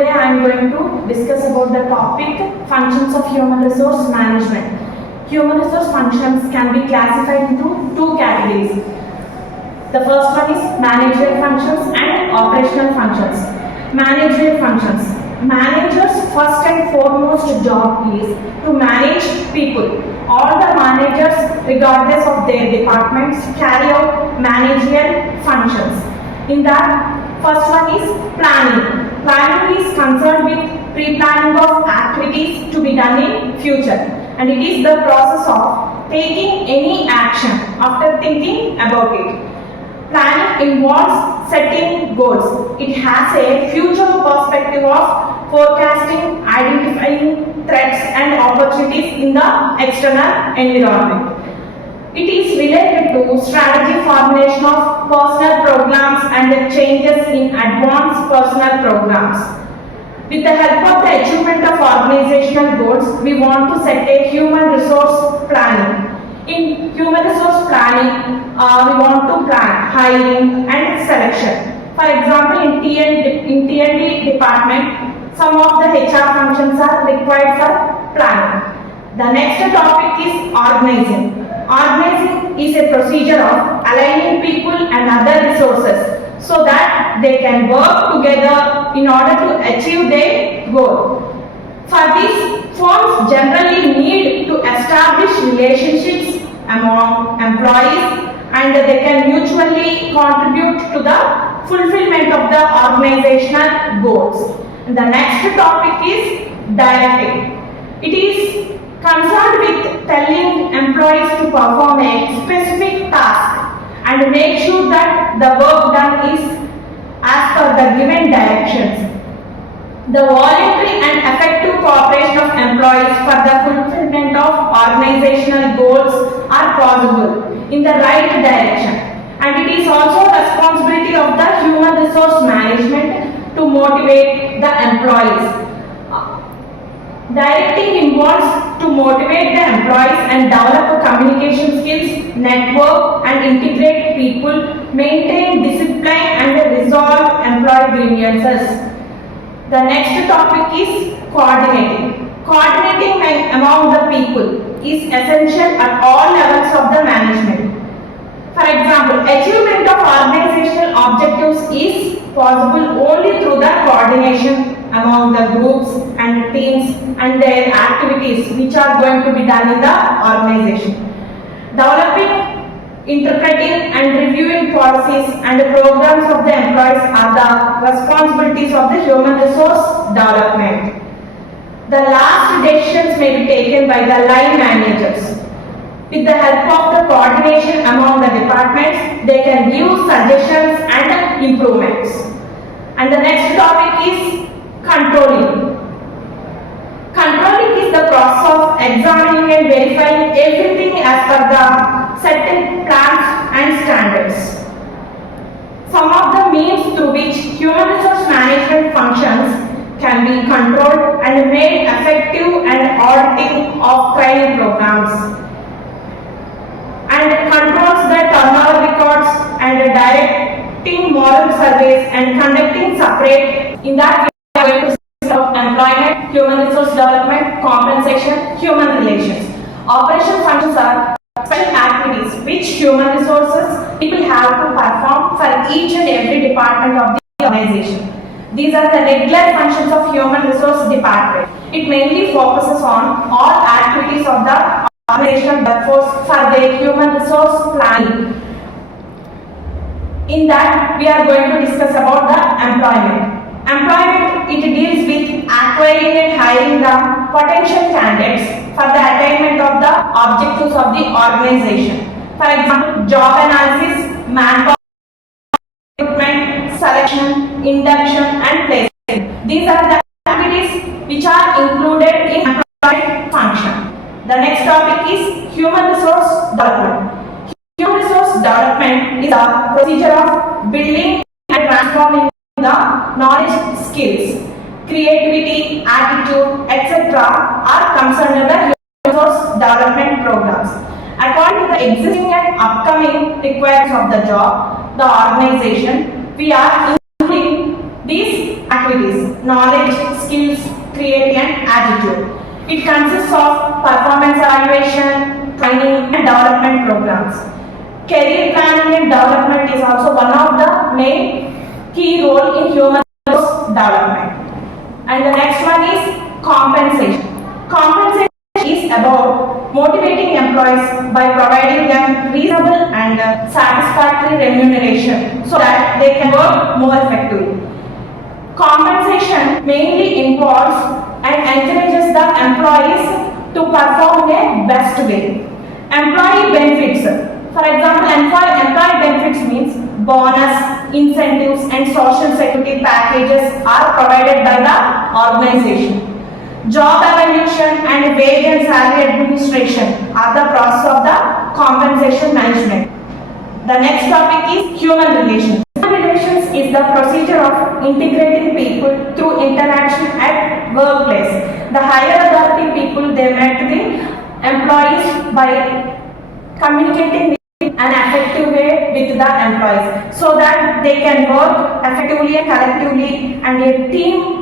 Today I am going to discuss about the topic functions of human resource management. Human resource functions can be classified into two categories. The first one is managerial functions and operational functions. Managerial functions. Managers' first and foremost job is to manage people. All the managers, regardless of their departments, carry out managerial functions. In that, first one is planning. Planning is concerned with pre-planning of activities to be done in future, and it is the process of taking any action after thinking about it. Planning involves setting goals. It has a future perspective of forecasting, identifying threats and opportunities in the external environment. It is related to strategy formulation of personal programs and the changes in advanced personal programs. With the help of the achievement of organizational goals, we want to set a human resource planning. In human resource planning, we want to plan hiring and selection. For example, in T&D department, some of the HR functions are required for planning. The next topic is organizing. Organizing is a procedure of aligning people and other resources so that they can work together in order to achieve their goal. For this, firms generally need to establish relationships among employees, and they can mutually contribute to the fulfillment of the organizational goals. The next topic is directing. It is concerned with telling employees to perform a specific task and make sure that the work done is as per the given directions. The voluntary and effective cooperation of employees for the fulfillment of organizational goals are possible in the right direction, and it is also responsibility of the human resource management to motivate the employees. Directing involves to motivate the employees and develop communication skills, network and integrate people, maintain discipline and resolve employee grievances. The next topic is coordinating. Coordinating among the people is essential at all levels of the management. For example, achievement of organizational objectives is possible only through the coordination among the groups and teams and their activities which are going to be done in the organization. Developing, interpreting and reviewing policies and programs of the employees are the responsibilities of the human resource development. The last decisions may be taken by the line managers. With the help of the coordination among the departments, they can give suggestions and improvements. And the next topic is controlling. Controlling is the process of examining and verifying everything as per the set plans and standards. Some of the means through which human resource management functions can be controlled and made effective and auditing of training programs, and controls the turnover records and directing moral surveys and conducting separate. In that we are going to see about employment, human resource development, compensation, human relations. Operational functions are special activities which human resources people have to perform for each and every department of the organization. These are the regular functions of human resource department. It mainly focuses on all activities of the organizational workforce for their human resource planning. In that, we are going to discuss about the employment. Employment, it deals with acquiring and hiring the potential candidates for the attainment of the objectives of the organization. For example, job analysis, manpower recruitment, selection, induction and placement. These are the activities which are included in employment function. The next topic is human resource development. Human resource development is a procedure of building and transforming the knowledge, skills, creativity, attitude, etc. are concerned in the human resource development programs. According to the existing and upcoming requirements of the job, the organization, we are including these activities. knowledge, skills, creativity and attitude. It consists of performance evaluation, training and development programs. Career planning and development is also one of the main key role in human resource development. And the next one is compensation. Compensation is about motivating employees by providing them reasonable and satisfactory remuneration so that they can work more effectively. Compensation mainly involves and encourages the employees to perform in a best way. Employee benefits. For example, employee benefits means bonus, incentives and social security packages are provided by the organization. Job evaluation and wage and salary administration are the process of the compensation management. The next topic is human relations. Human relations is the procedure of integrating people through interaction at workplace. The higher authority people they met the employees by communicating in an effective way with the employees so that they can work effectively and collectively and a team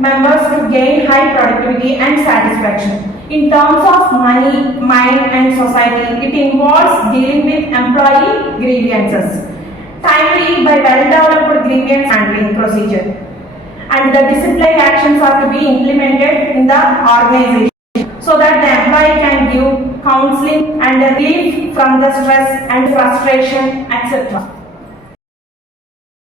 members to gain high productivity and satisfaction. In terms of money, mind and society, it involves dealing with employee grievances. Timely by well-developed grievance handling procedure. And the disciplinary actions are to be implemented in the organization so that the employee can give counseling and relief from the stress and frustration, etc.